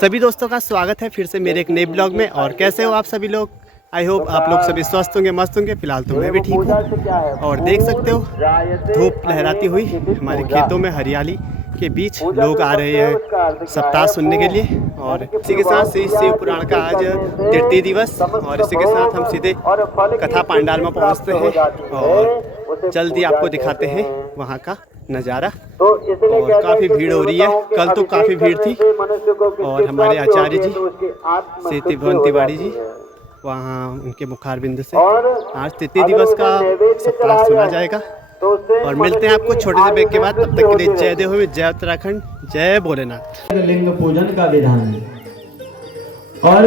सभी दोस्तों का स्वागत है फिर से मेरे एक नए ब्लॉग में। और कैसे हो आप सभी लोग? आई होप आप लोग सभी स्वस्थ होंगे, मस्त होंगे। फिलहाल तो मैं भी ठीक हूँ। और देख सकते हो धूप लहराती हुई हमारे खेतों में हरियाली के बीच लोग आ रहे हैं सप्ताह सुनने के लिए। और इसी के साथ श्री शिव पुराण का आज तृतीय दिवस, और इसी के साथ हम सीधे कथा पांडाल में पहुँचते हैं और जल्दी आपको दिखाते हैं वहाँ का नज़ारा। और काफ़ी भीड़ हो रही है, कल तो काफ़ी भीड़ थी। और हमारे आचार्य जी श्री त्रिभुवन तिवारी जी वहाँ उनके मुखारबिंद से आज तृतीय दिवस का सप्ताह सुना जाएगा। और मिलते हैं आपको छोटे से ब्रेक के बाद। तब तक के लिए जय देव, जय उत्तराखंड, जय भोलेनाथ। लिंग पूजन का विधान है। और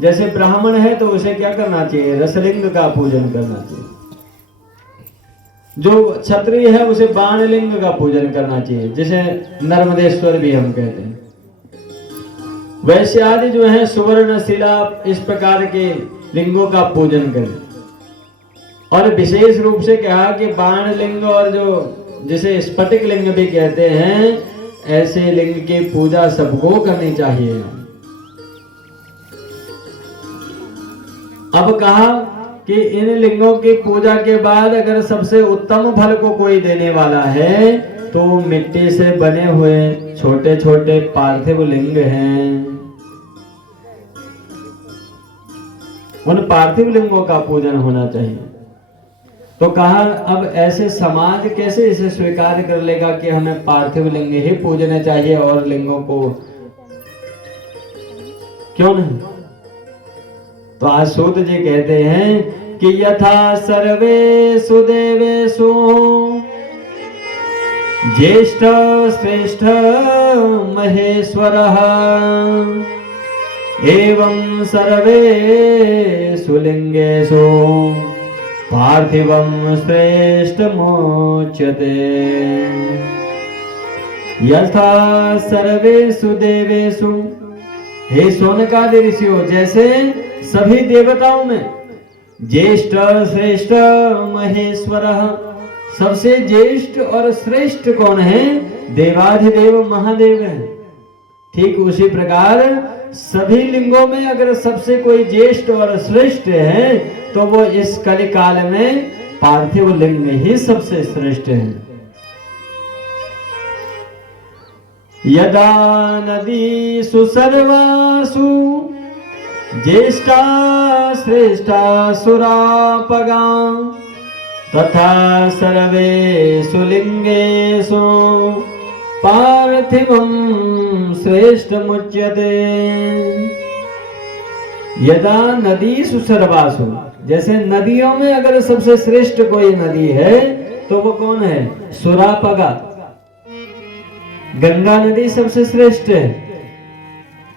जैसे ब्राह्मण है तो उसे क्या करना चाहिए? रसलिंग का पूजन करना चाहिए। जो क्षत्रिय है उसे बाणलिंग का पूजन करना चाहिए, जिसे नर्मदेश्वर भी हम कहते हैं। वैश्य आदि जो है सुवर्ण, शिला, इस प्रकार के लिंगों का पूजन करें। और विशेष रूप से कहा कि बाणलिंग और जो जिसे स्फटिक लिंग भी कहते हैं, ऐसे लिंग की पूजा सबको करनी चाहिए। अब कहा कि इन लिंगों की पूजा के बाद अगर सबसे उत्तम फल को कोई देने वाला है तो मिट्टी से बने हुए छोटे छोटे पार्थिव लिंग हैं। उन पार्थिव लिंगों का पूजन होना चाहिए। तो कहा अब ऐसे समाज कैसे इसे स्वीकार कर लेगा कि हमें पार्थिव लिंग ही पूजने चाहिए और लिंगों को क्यों नहीं? तो आज सूत जी कहते हैं कि यथा सर्वेषु देवेषु ज्येष्ठ श्रेष्ठ महेश्वरः एवं सर्वेषु लिंगेषु पार्थिवं श्रेष्ठमुच्यते। यथा सर्वेषु देवेषु, हे शौनकादि ऋषियों, जैसे सभी देवताओं में ज्येष्ठ श्रेष्ठ महेश्वर, सबसे ज्येष्ठ और श्रेष्ठ कौन है? देवाधिदेव महादेव है। ठीक उसी प्रकार सभी लिंगों में अगर सबसे कोई ज्येष्ठ और श्रेष्ठ है तो वो इस कलि काल में पार्थिव लिंग में ही सबसे श्रेष्ठ है। यदा नदीषु सर्वासु ज्येष्ठा श्रेष्ठा सुरापगा तथा सर्वेषु लिंगेषु पार्थिवं श्रेष्ठमुच्यते। यदा नदीषु सर्वासु, जैसे नदियों में अगर सबसे श्रेष्ठ कोई नदी है तो वो कौन है? सुरापगा, गंगा नदी सबसे श्रेष्ठ है।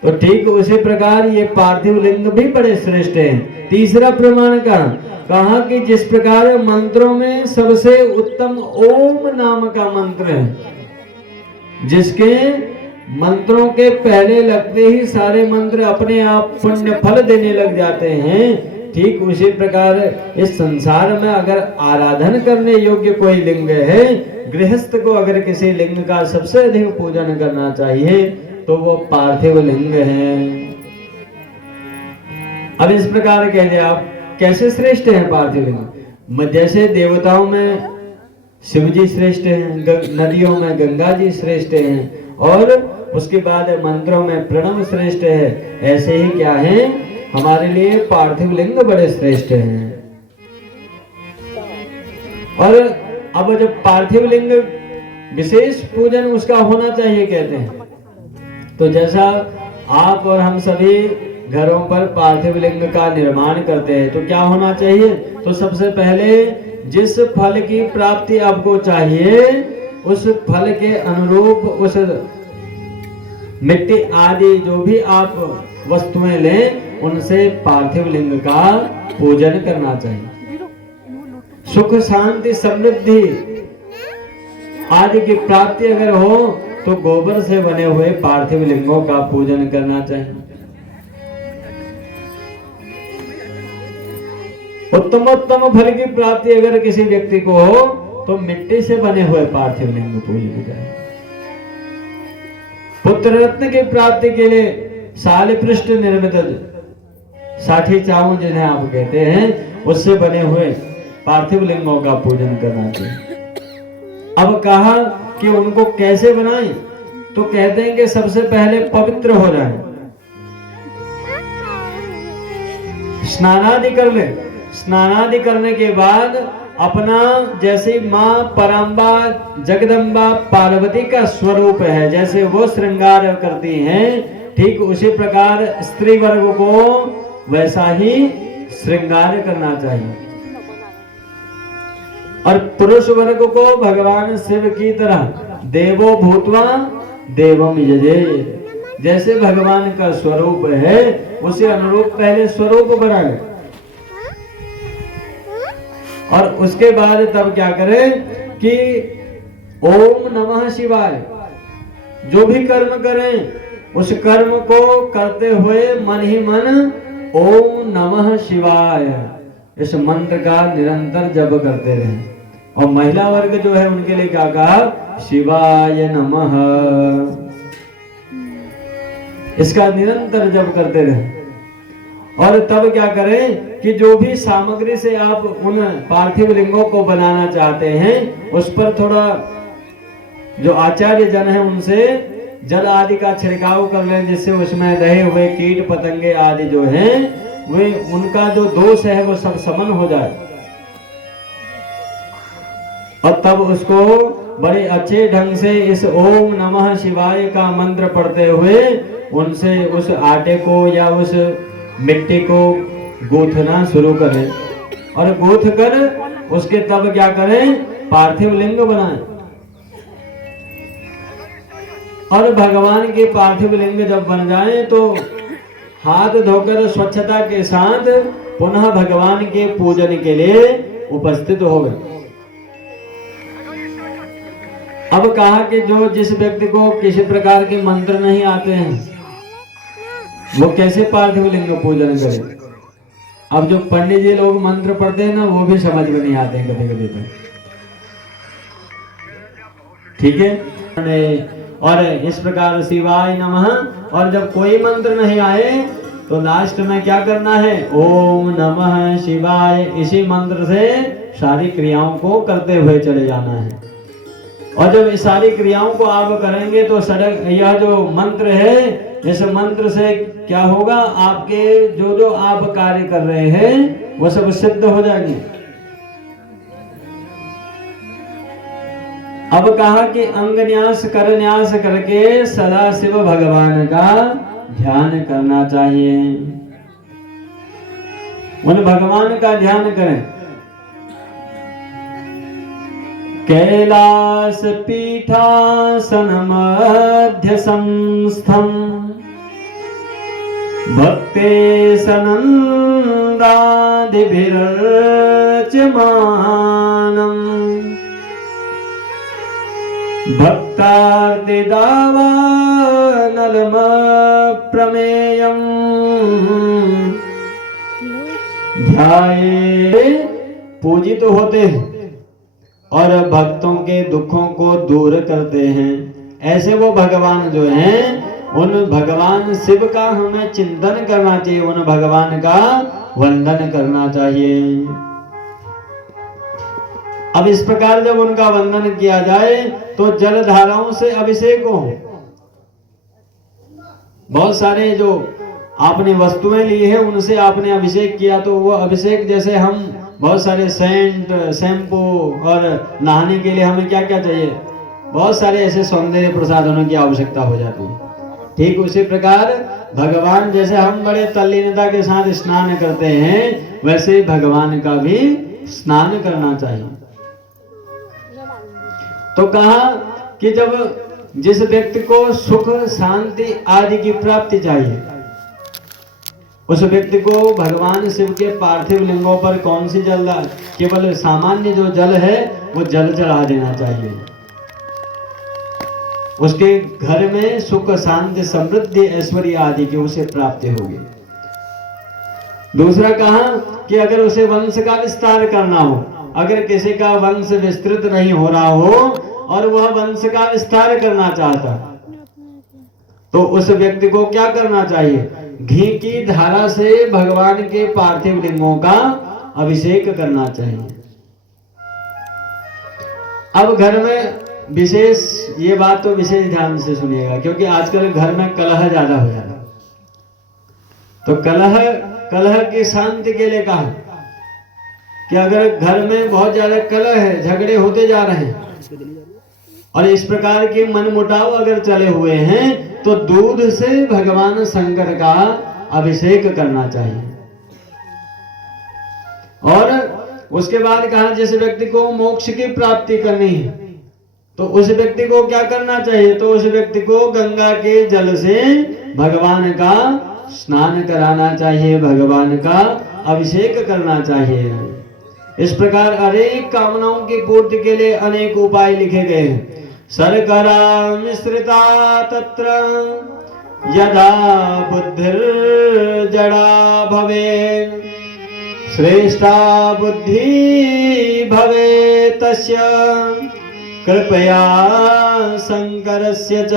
तो ठीक उसी प्रकार ये पार्थिव लिंग भी बड़े श्रेष्ठ हैं। तीसरा प्रमाण कहा कि जिस प्रकार मंत्रों में सबसे उत्तम ओम नाम का मंत्र है, जिसके मंत्रों के पहले लगते ही सारे मंत्र अपने आप पुण्य फल देने लग जाते हैं, ठीक उसी प्रकार इस संसार में अगर आराधन करने योग्य कोई लिंग है, गृहस्थ को अगर किसी लिंग का सबसे अधिक पूजन करना चाहिए तो वो पार्थिव लिंग है। अब इस प्रकार कह दे आप कैसे श्रेष्ठ है पार्थिव लिंग? जैसे देवताओं में शिव जी श्रेष्ठ हैं, नदियों में गंगा जी श्रेष्ठ हैं, और उसके बाद मंत्रों में प्रणव श्रेष्ठ है, ऐसे ही क्या है हमारे लिए पार्थिव लिंग बड़े श्रेष्ठ हैं। और अब जब पार्थिव लिंग विशेष पूजन उसका होना चाहिए कहते हैं, तो जैसा आप और हम सभी घरों पर पार्थिव लिंग का निर्माण करते हैं तो क्या होना चाहिए? तो सबसे पहले जिस फल की प्राप्ति आपको चाहिए उस फल के अनुरूप उस मिट्टी आदि जो भी आप वस्तुएं लें उनसे पार्थिव लिंग का पूजन करना चाहिए। सुख शांति समृद्धि आदि की प्राप्ति अगर हो तो गोबर से बने हुए पार्थिव लिंगों का पूजन करना चाहिए। उत्तमोत्तम फल की प्राप्ति अगर किसी व्यक्ति को हो तो मिट्टी से बने हुए पार्थिव लिंग पूजन करें। पुत्र रत्न की प्राप्ति के लिए साल पृष्ठ निर्मित साठी चावल जिन्हें आप कहते हैं उससे बने हुए पार्थिव लिंगों का पूजन करना चाहिए। अब कहा कि उनको कैसे बनाएं तो कहते हैं कि सबसे पहले पवित्र हो जाएं, स्नानादि कर ले। स्नानादि करने के बाद अपना जैसे माँ पराम्बा जगदम्बा पार्वती का स्वरूप है जैसे वो श्रृंगार करती हैं ठीक उसी प्रकार स्त्री वर्ग को वैसा ही श्रृंगार करना चाहिए और पुरुष वर्ग को भगवान शिव की तरह देवो भूत्वा देवम यजे जैसे भगवान का स्वरूप है उसे अनुरूप पहले स्वरूप बनाए और उसके बाद तब क्या करें कि ओम नमः शिवाय जो भी कर्म करें उस कर्म को करते हुए मन ही मन ओम नमः शिवाय इस मंत्र का निरंतर जप करते रहें। और महिला वर्ग जो है उनके लिए क्या कहा? शिवाय नमः, इसका निरंतर जप करते रहें। और तब क्या करें कि जो भी सामग्री से आप उन पार्थिव लिंगों को बनाना चाहते हैं उस पर थोड़ा जो आचार्य जन है उनसे जल आदि का छिड़काव कर लें जिससे उसमें रहे हुए कीट पतंगे आदि जो हैं वे उनका जो दोष है वो सब समन हो जाए और तब उसको बड़े अच्छे ढंग से इस ओम नमः शिवाय का मंत्र पढ़ते हुए उनसे उस आटे को या उस मिट्टी को गूंथना शुरू करें और गूंथ कर उसके तब क्या करें? पार्थिव लिंग बनाएं और भगवान के पार्थिव लिंग जब बन जाएं तो हाथ धोकर स्वच्छता के साथ पुनः भगवान के पूजन के लिए उपस्थित हो गए। अब कहा कि जो जिस व्यक्ति को किसी प्रकार के मंत्र नहीं आते हैं वो कैसे पार्थिव लिंग पूजन करे? अब जो पंडित जी लोग मंत्र पढ़ते हैं ना वो भी समझ में नहीं आते हैं कभी कभी तो, ठीक है। और इस प्रकार शिवाय नमः और जब कोई मंत्र नहीं आए तो लास्ट में क्या करना है? ओम नमः शिवाय इसी मंत्र से सारी क्रियाओं को करते हुए चले जाना है। और जब इस सारी क्रियाओं को आप करेंगे तो सड़क यह जो मंत्र है इस मंत्र से क्या होगा? आपके जो जो आप कार्य कर रहे हैं वो सब सिद्ध हो जाएंगे। अब कहा कि अंग न्यास कर न्यास करके सदा शिव भगवान का ध्यान करना चाहिए। उन भगवान का ध्यान करें। कैलास पीठासन मध्य संस्थम भक्ते सनंदादिभिर्चमानम् भक्तार्तिदावानलम प्रमेयम् ध्याये पूजित होते हैं और भक्तों के दुखों को दूर करते हैं। ऐसे वो भगवान जो हैं उन भगवान शिव का हमें चिंतन करना चाहिए, उन भगवान का वंदन करना चाहिए। अब इस प्रकार जब उनका वंदन किया जाए तो जल धाराओं से अभिषेक हो। बहुत सारे जो आपने वस्तुएं ली है उनसे आपने अभिषेक किया तो वो अभिषेक जैसे हम बहुत सारे सेंट शैम्पू और नहाने के लिए हमें क्या क्या चाहिए, बहुत सारे ऐसे सौंदर्य प्रसाधनों की आवश्यकता हो जाती है। ठीक उसी प्रकार भगवान जैसे हम बड़े तल्लीनता के साथ स्नान करते हैं, वैसे ही भगवान का भी स्नान करना चाहिए। तो कहा कि जब जिस व्यक्ति को सुख शांति आदि की प्राप्ति चाहिए, उस व्यक्ति को भगवान शिव के पार्थिव लिंगों पर कौन सी जल, केवल सामान्य जो जल है वो जल चढ़ा देना चाहिए। उसके घर में सुख शांति समृद्धि ऐश्वर्य आदि की उसे प्राप्ति होगी। दूसरा कहा कि अगर उसे वंश का विस्तार करना हो, अगर किसी का वंश विस्तृत नहीं हो रहा हो और वह वंश का विस्तार करना चाहता, तो उस व्यक्ति को क्या करना चाहिए? घी की धारा से भगवान के पार्थिव लिंगों का अभिषेक करना चाहिए। अब घर में विशेष, ये बात तो विशेष ध्यान से सुनिएगा, क्योंकि आजकल घर में कलह ज्यादा हो जा रहा है। तो कलह की शांति के लिए कहा कि अगर घर में बहुत ज्यादा कलह है, झगड़े होते जा रहे हैं और इस प्रकार के मन मुटाव अगर चले हुए हैं, तो दूध से भगवान शंकर का अभिषेक करना चाहिए। और उसके बाद कहा जिस व्यक्ति को मोक्ष की प्राप्ति करनी है, तो उस व्यक्ति को क्या करना चाहिए? तो उस व्यक्ति को गंगा के जल से भगवान का स्नान कराना चाहिए, भगवान का अभिषेक करना चाहिए। इस प्रकार अनेक कामनाओं की पूर्ति के लिए अनेक उपाय लिखे गए हैं। शर्करा मिश्रिता तत्र यदा बुद्धिर्जड़ा भवे, श्रेष्ठा बुद्धि भवे तस्य कृपया शंकरस्य च,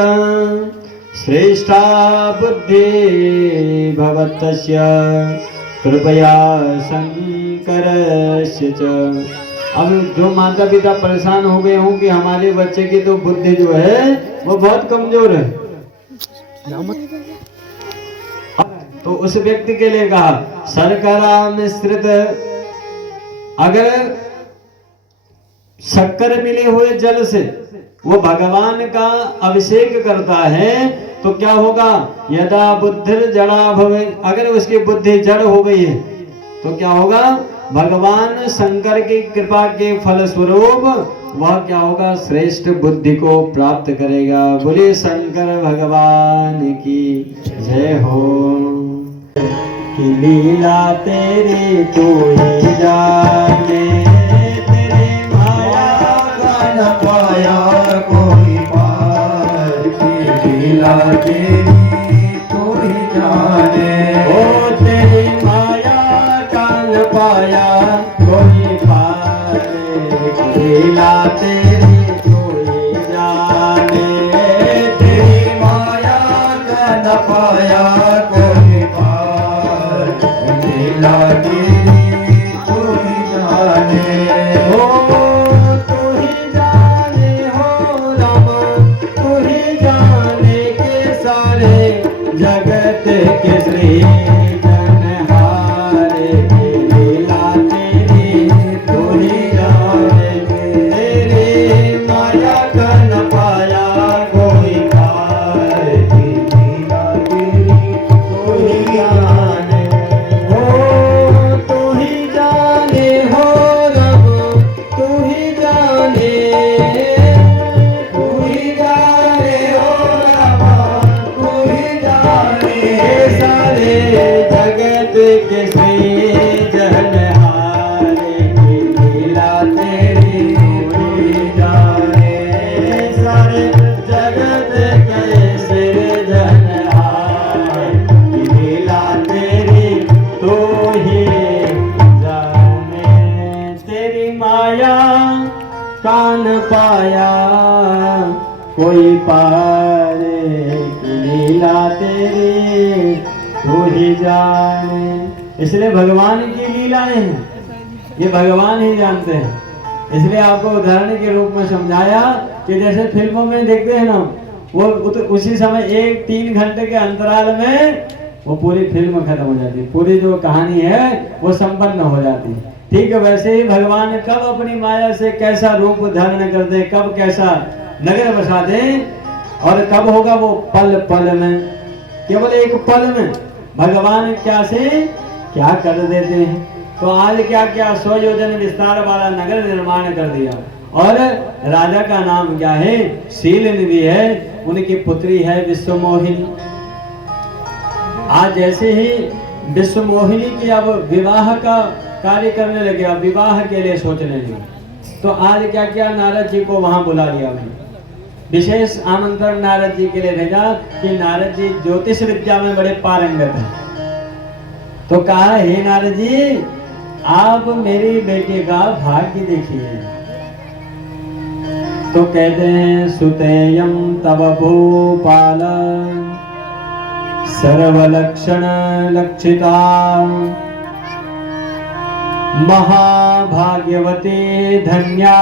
श्रेष्ठा बुद्धि भवतस्य कृपया शंकरस्य च। अब जो माता पिता परेशान हो गए हों कि हमारे बच्चे की तो बुद्धि जो है वो बहुत कमजोर है, तो उस व्यक्ति के लिए कहा शर्करा मिश्रित, अगर शक्कर मिले हुए जल से वो भगवान का अभिषेक करता है तो क्या होगा? यदा बुद्धिर जड़ा भवे, अगर उसकी बुद्धि जड़ हो गई है तो क्या होगा? भगवान शंकर की कृपा के फल स्वरूप वह क्या होगा? श्रेष्ठ बुद्धि को प्राप्त करेगा। बोले शंकर भगवान की जय हो। कि लीला तेरी तू ही जाने, तेरी माया का न पाया कोई पार, की लीला तेरी तू ही जाने। ओ तेरी माया का न पाया कोई पार, की लीला तेरी तू ही जाने, तेरी माया का न पाया कोई पार, लीला तेरी तू ही जाने। हो तू ही जाने, हो राम तू ही जाने के सारे जगत के श्री जनहारे, लीला तेरी तू ही जाने, तेरी माया का न पाया कोई पार, लीला तेरी तू ही जाने। हो तू ही जाने, हो रब तू ही जाने, तू ही जाने, हो रब तू ही जाने, सारे जगत के श्री जनहारे, लीला तेरी तू ही जाने, सारे जगत के श्री जनहारे, लीला तेरी तू ही जाने। तेरी माया कान पाया कोई पार, की लीला तेरी तू ही जाने। इसलिए भगवान की लीलाएं हैं, ये भगवान ही जानते हैं। इसलिए आपको उदाहरण के रूप में समझाया कि जैसे फिल्मों में देखते हैं ना, वो उसी समय 1-3 घंटे के अंतराल में वो पूरी फिल्म खत्म हो जाती है, पूरी जो कहानी है वो संपन्न हो जाती है। ठीक है, वैसे ही भगवान कब अपनी माया से कैसा रूप धारण कर दे, कब कैसा नगर बसा दे, और कब होगा वो? पल पल में, केवल एक पल में भगवान क्या से क्या कर देते हैं। तो आज क्या क्या 100 योजन विस्तार वाला नगर निर्माण कर दिया। और राजा का नाम क्या है? शील निधि है, उनकी पुत्री है विश्वमोहिनी। आज जैसे ही विश्वमोहिनी की अब विवाह का कार्य करने लगे, अब विवाह के लिए सोचने लगे, तो आज क्या क्या नारद जी को वहां बुला लिया। विशेष आमंत्रण नारद जी के लिए भेजा कि नारद जी ज्योतिष विद्या में बड़े पारंगत हैं। तो कहा, हे नारद जी, आप मेरी बेटी का भाग्य देखिए। तो कहते हैं, सुतेयम तव भूपाल सर्वलक्षण लक्षिता महाभाग्यवती धन्या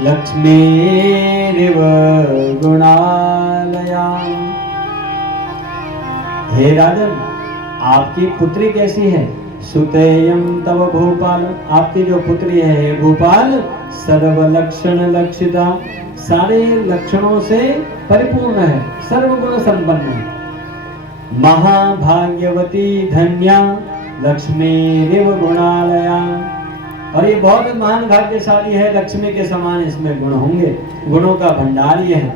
लक्ष्मीरिव गुणालया। हे राजन, आपकी पुत्री कैसी है? सुतेयम तव भूपाल, आपकी जो पुत्री है हे भूपाल, सर्व लक्षण लक्षिता, सारे लक्षणों से परिपूर्ण है, सर्वगुण संपन्न है। महाभाग्यवती धन्या लक्ष्मीरिव गुणालया, और ये बहुत महान भाग्यशाली है, लक्ष्मी के समान इसमें गुण होंगे, गुणों का भंडार ये है।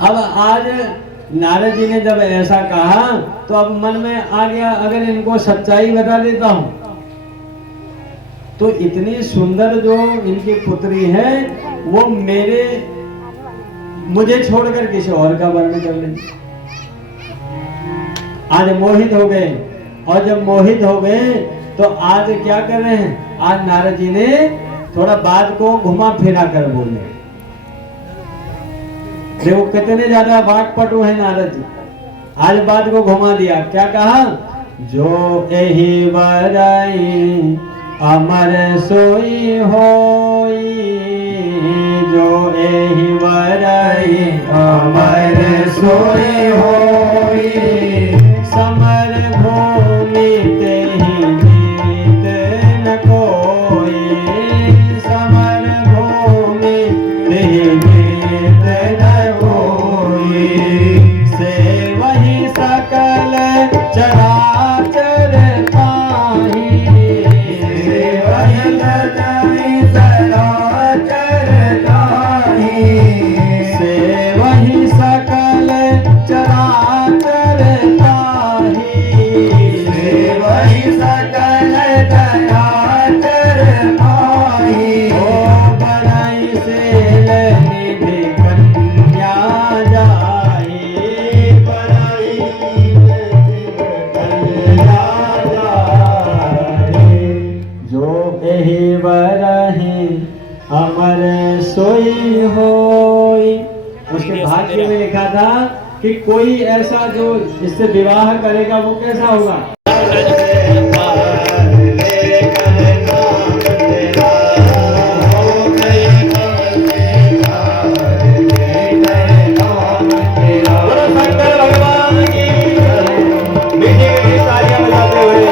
अब आज नारद जी ने जब ऐसा कहा तो अब मन में आ गया, अगर इनको सच्चाई बता देता हूं तो इतनी सुंदर जो इनकी पुत्री है वो मुझे छोड़कर किसी और का वर्ण कर लेंगे। आज मोहित हो गए, और जब मोहित हो गए तो आज क्या कर रहे हैं? आज नारद जी ने थोड़ा बात को घुमा फिरा कर बोले। देखो कितने ज्यादा वाक्पटु है नारद जी। आज बात को घुमा दिया, क्या कहा? जो एहि वरई अमर सोई होई, जो एहि वरई अमर सोई होई, समर भूमि तेहि जीत न कोई, समर भूमि तेहि जीत न कोई, से वही सकल चराचर ताहि, से वही चराचर ताहि, से वही सकल चराचर ताहि, से वही सकल चराचर ताहि, ओ बड़ाई से निधि कन्या जाहि, बड़ाई कन्या जाहि, जो एहि वरहि अमर सोई होई। उसके भाग्य में लिखा था कि कोई ऐसा जो इससे विवाह करेगा वो कैसा होगा? बोलो शंकर भगवान की मीठी मीठी तालियां बजाते हुए।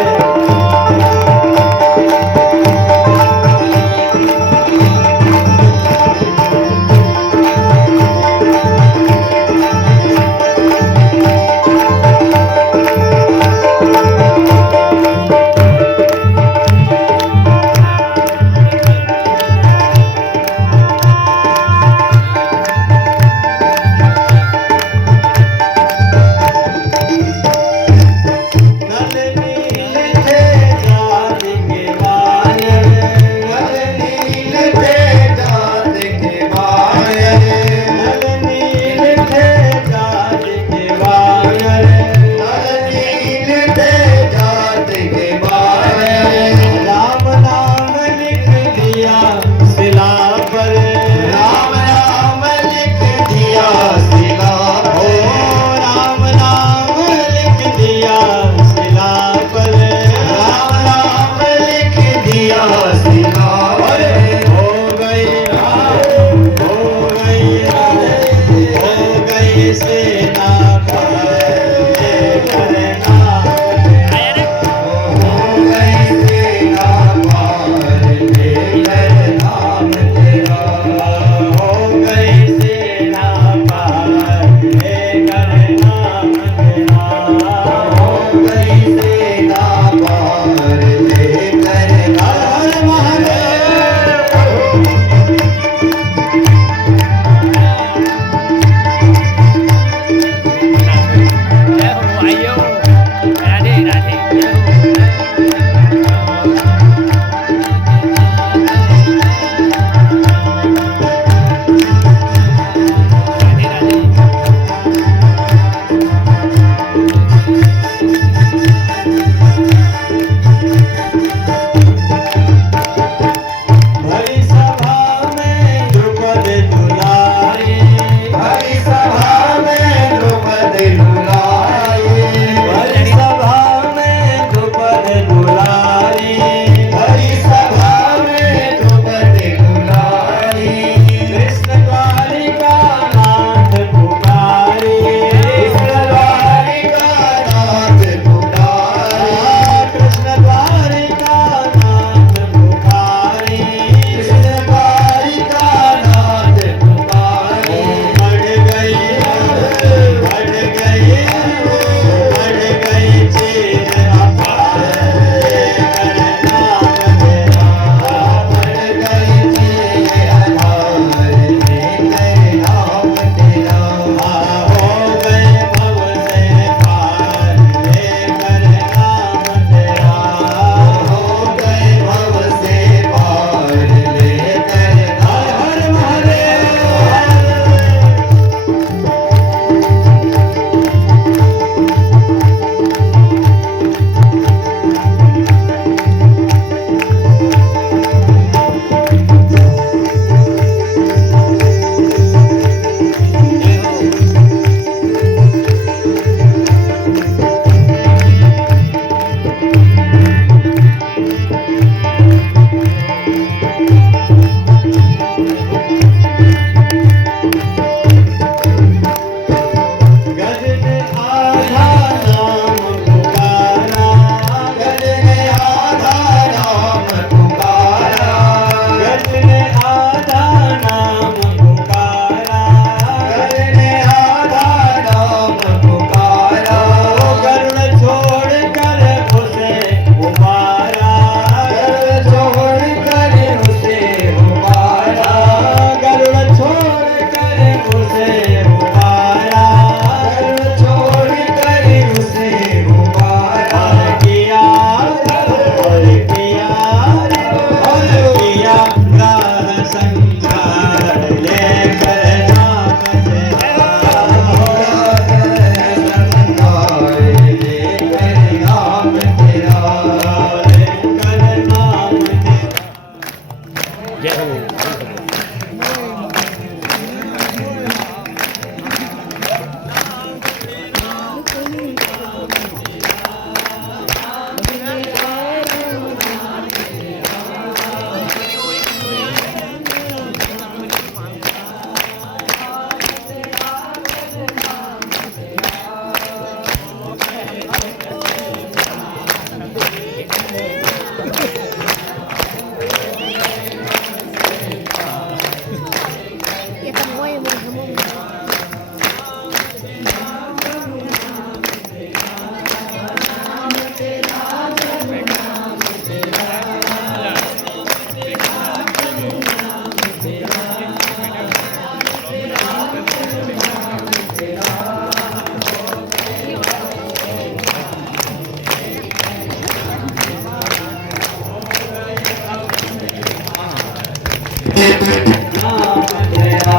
नाम तेरा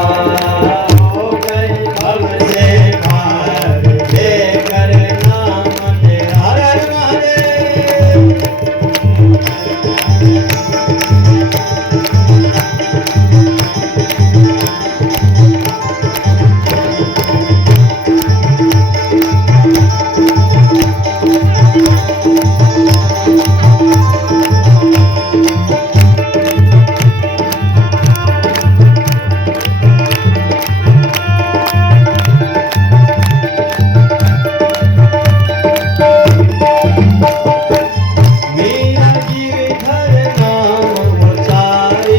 हो गए भव से पार लेकर नाम तेरा। हर हर महादेव। मेरा गिरधर नाम उचारे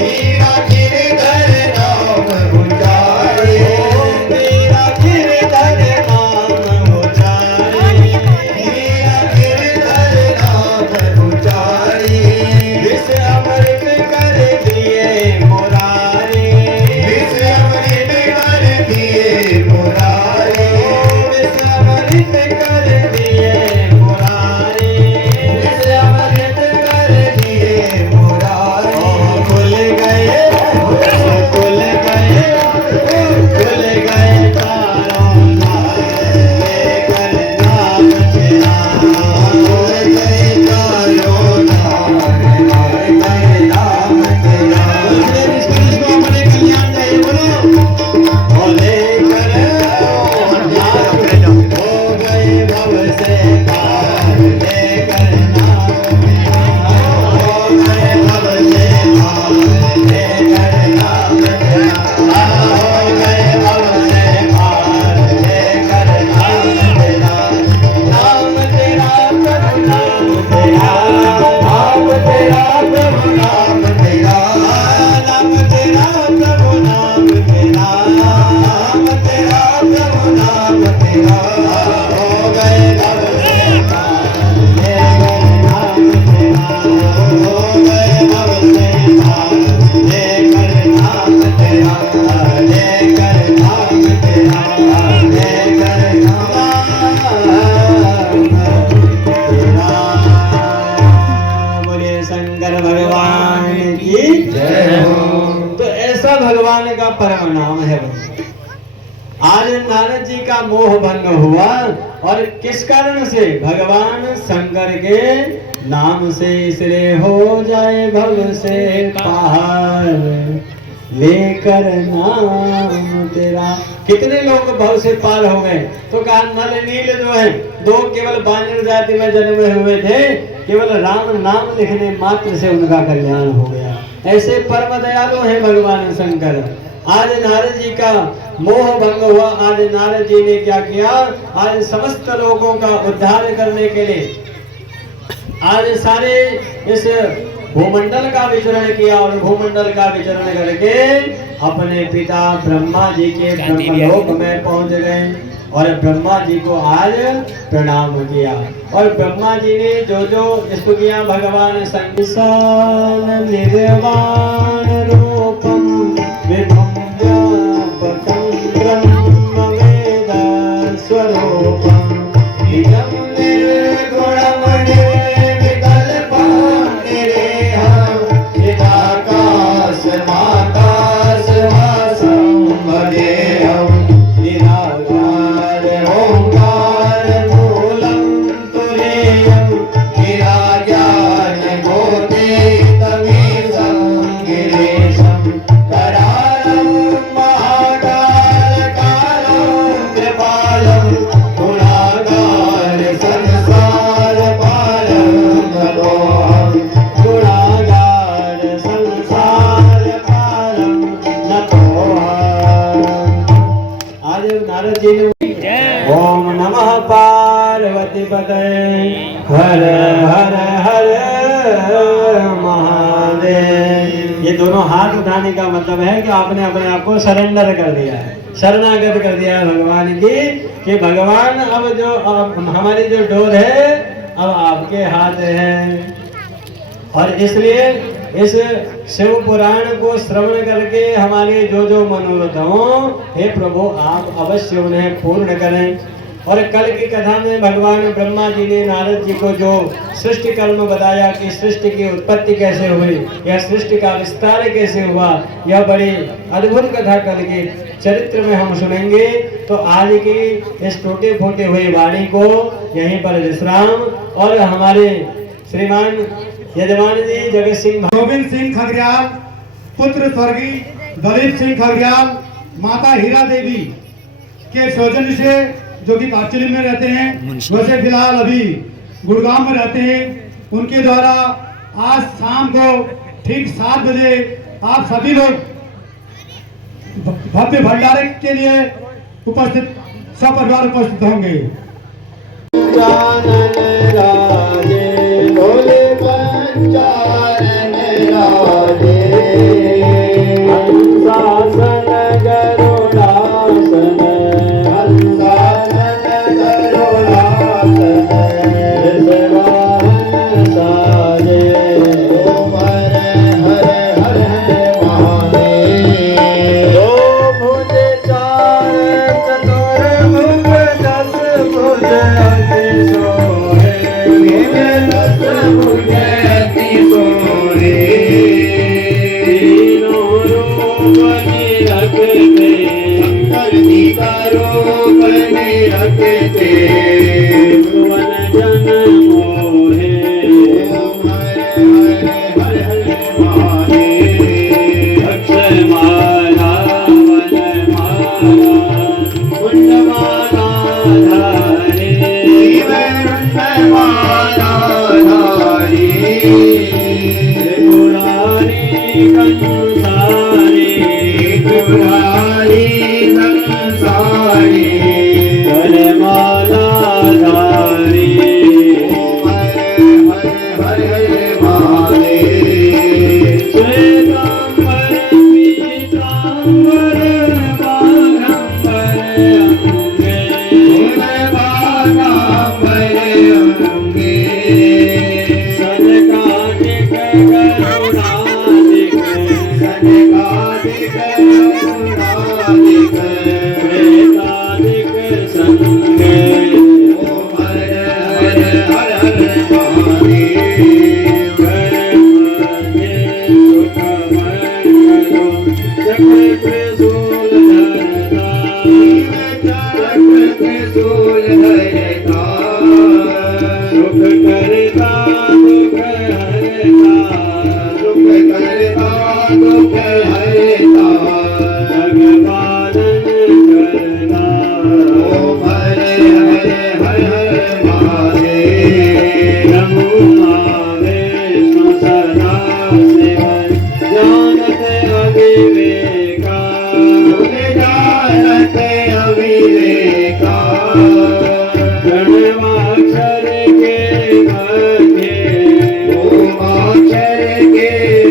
मेरा गिरधर नाम उचारे मेरा गिरधर नाम उचारे मेरा गिरधर नाम उचारे विष अमृत कर दिए मुरारे विष अमृत कर दिए मुरारे विष अमृत कर दिए मुरारे विष अमृत कर दिए मुरारे खुल गए खुल गए खुल गए चारों द्वार लेकर नाम तेरा खुल गए चारों द्वार गए नाम तेरा इसको अपने कल्याण चाहिए बोलो और लेकर नाम हो गए भव से पार लेकर नाम तेरा हो गए भव से पार लेकर नाम तेरा हो गए भव से पार लेकर नाम तेरा। नाम तेरा प्रभु नाम तेरा नाम तेरा प्रभु नाम तेरा नाम तेरा प्रभु नाम तेरा नाम तेरा प्रभु नाम तेरा हो गए भव से पार लेकर नाम तेरा हो गए भव से पार लेकर नाम तेरा लेकर नाम तेरा लेकर नाम। बोलिए शंकर भगवान की जय हो। तो ऐसा भगवान का परम नाम है वो। आज नारद जी का मोह भंग हुआ और किस कारण से? भगवान शंकर के नाम से, इसलिए हो जाए भव से पार लेकर नाम तेरा। कितने लोग भव से पार हो गए? तो कहा नल नील जो है, दो केवल बानर जाति में जन्मे हुए थे, केवल राम नाम लिखने मात्र से उनका कल्याण हो गया। ऐसे परम दयालु है भगवान शंकर। आज नारद जी का मोह भंग हुआ। आज नारद जी ने क्या किया? आज समस्त लोगों का उद्धार करने के लिए आज सारे इस भूमंडल का विचरण किया और भूमंडल का विचरण करके अपने पिता ब्रह्मा जी के ब्रह्मलोक में पहुंच गए और ब्रह्मा जी को आज प्रणाम किया। और ब्रह्मा जी ने जो जो स्तुतियां भगवान संसार निर्वाण रूपम विभुम व्यापकं ब्रह्म वेद स्वरूपम निजम निर्गुणम निर्विकल्पं निरेहं चिदाकाश माकाश वासं वदेहं निराकार ओंकार मूलं तुरीयं गिराज्ञान गोतीतमीशं गिरीशं करालं महाकालकालं कृपालं गुणागार संसार पारं नतोऽहं गुणागार संसार पारं नतोऽहं। आज नारद जी ने ओम नमः पार्वती पतये हर हर हर महादेव। ये दोनों हाथ उठाने का मतलब है कि आपने अपने आप को सरेंडर कर दिया है, शरणागत कर दिया है भगवान की, कि भगवान अब जो हमारी जो डोर है अब आपके हाथ है। और इसलिए इस शिव पुराण को श्रवण करके हमारे जो जो मनोरथ हो, हे प्रभु आप अवश्य उन्हें पूर्ण करें। और कल की कथा में भगवान ब्रह्मा जी ने नारद जी को जो सृष्टि कर्म बताया कि सृष्टि की उत्पत्ति कैसे हुई या सृष्टि का विस्तार कैसे हुआ, यह बड़ी अद्भुत कथा कल के चरित्र में हम सुनेंगे। तो आज की इस टूटे फूटे हुई वाणी को यहीं पर विश्राम और हमारे श्रीमान यजमान जी जगत सिंह गोविंद सिंह खगरियाल पुत्र स्वर्गीय दलीप सिंह खगरियाल माता हीरा देवी के सौजन्य से, जो कि पार्चली में रहते हैं, वैसे फिलहाल अभी गुड़गांव में रहते हैं, उनके द्वारा आज शाम को ठीक 7 बजे आप सभी लोग भव्य भंडारे के लिए उपस्थित सपरिवार उपस्थित होंगे। बोले पंचानन राजे हंसासन गरुड़ासन हंसासन गरुड़ासन विषवाहन साजे हर हर हर महादेव दो भुज चार चतुर्भुज दस भुज अति सोहे दस भुज अति सोहे तीनों रूप निरखते धरती का रूप निरखते भुवन जन मोहे हर हर महादेव अक्षय माला वन माला कुंड माला धारे त्रिपुरारी कंसारी वनमाला धारी श्वेतांबर पीतांबर बाघंबर अंगे सनकादिक करुणादिक प्रेतादिक संगे सुख करता दुख हरता जगपालन करता नमो विष्णु सदा शिव जानत अविवेका गणवाक्षर के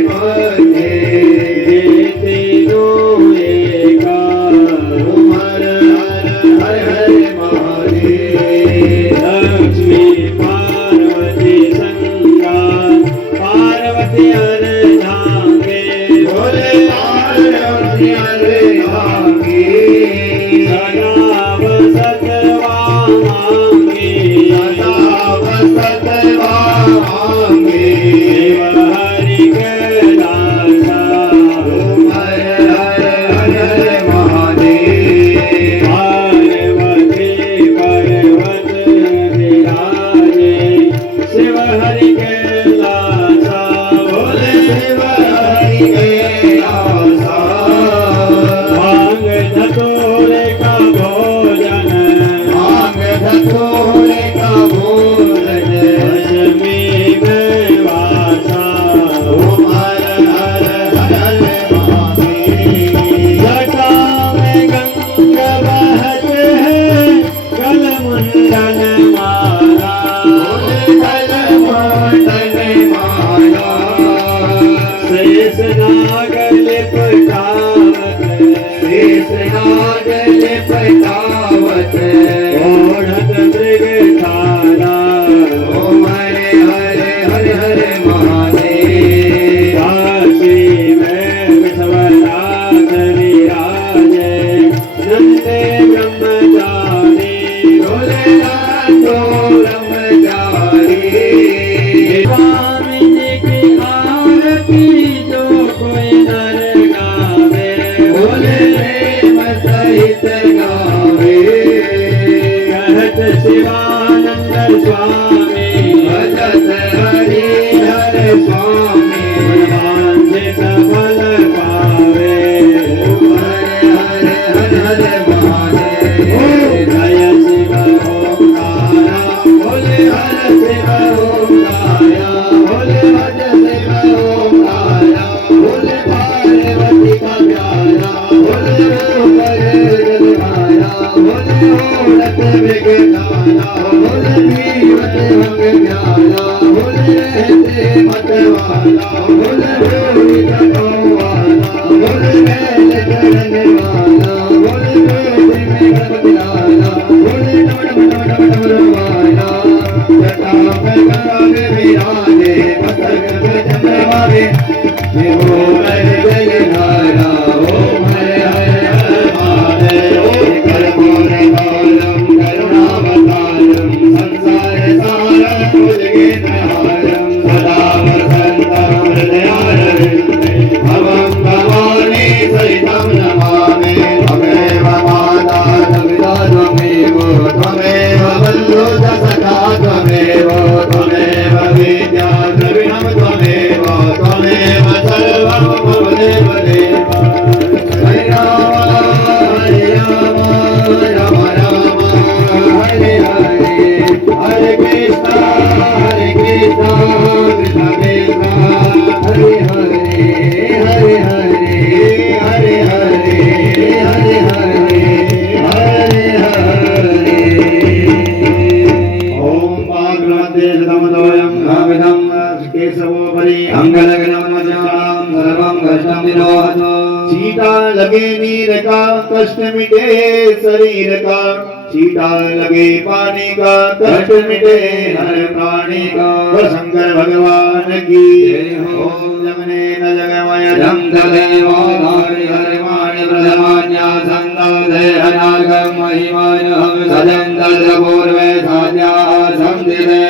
मध्य ये तीनों एका लक्ष्मी पार्वती संगा पार्वती अर्धांगे सदा वसत वामांगी शिव हरि कैलासा पार्वती पर्वत विराजे शिव हरि कैलासा बोले भांग धतूरे का भोजन दशमी में वासा जटा में गंगा बहते हैं गल मुंडन माला शेष नाग लिपटावत ओढ़त मृग छाला काशी में विश्वनाथ विराजे नंदे ब्रह्मचारी स्वामी वांछित फल पावे हरे हरे हरे महादेव जय शिव ओंकारा बोले हर शिव ओंकारा बोले भज शिव ओंकारा बोले पार्वती का प्यारा बोले करे जलधारा बोले ओढ़त विघ्नारा बोले जीवत भंग प्यारा बोले रहते मतवाला बोले भोरी वाला बोले मैल चरण वाला बोले ज्योति में गगनाला बोले डमड वाला जटा में गगन विराजे मस्तक पे चंद्रमा में विभो जय धारा ओम हरे हरे हर महादेव कर्पूर गौरम करुणावतारम संसार सारं भुजगेन्द्रहारं सदा वसन्तं हृदयारविन्दे भवं भवानी सहितं नमामि त्वमेव माता पिता त्वमेव बन्धु च सखा त्वमेव विद्या द्रविणं त्वमेव सर्वं मम देव देव हरे राम राम राम हरे हरे हरे कृष्णा कृष्ण कृष्ण हरे हरे हरे हरे हरे हरे हरे हरे हरे हरे ओम पाग्रमते शतमदोयं भाविदं केशवोपरि अंगलग्नमनमजां सर्वं कष्टं विरोहतो सीता लगे नीर का कष्ट मिटे शरीर का सीता लगे पानी का कष्ट मिटे हर प्राणी का और शंकर भगवान की ओम जगने न जगमय धम देवो धारि हरिमानि प्रधमान्या संदे हनागम महिमान हम सजन दल पूर्वे साध्या संदिदे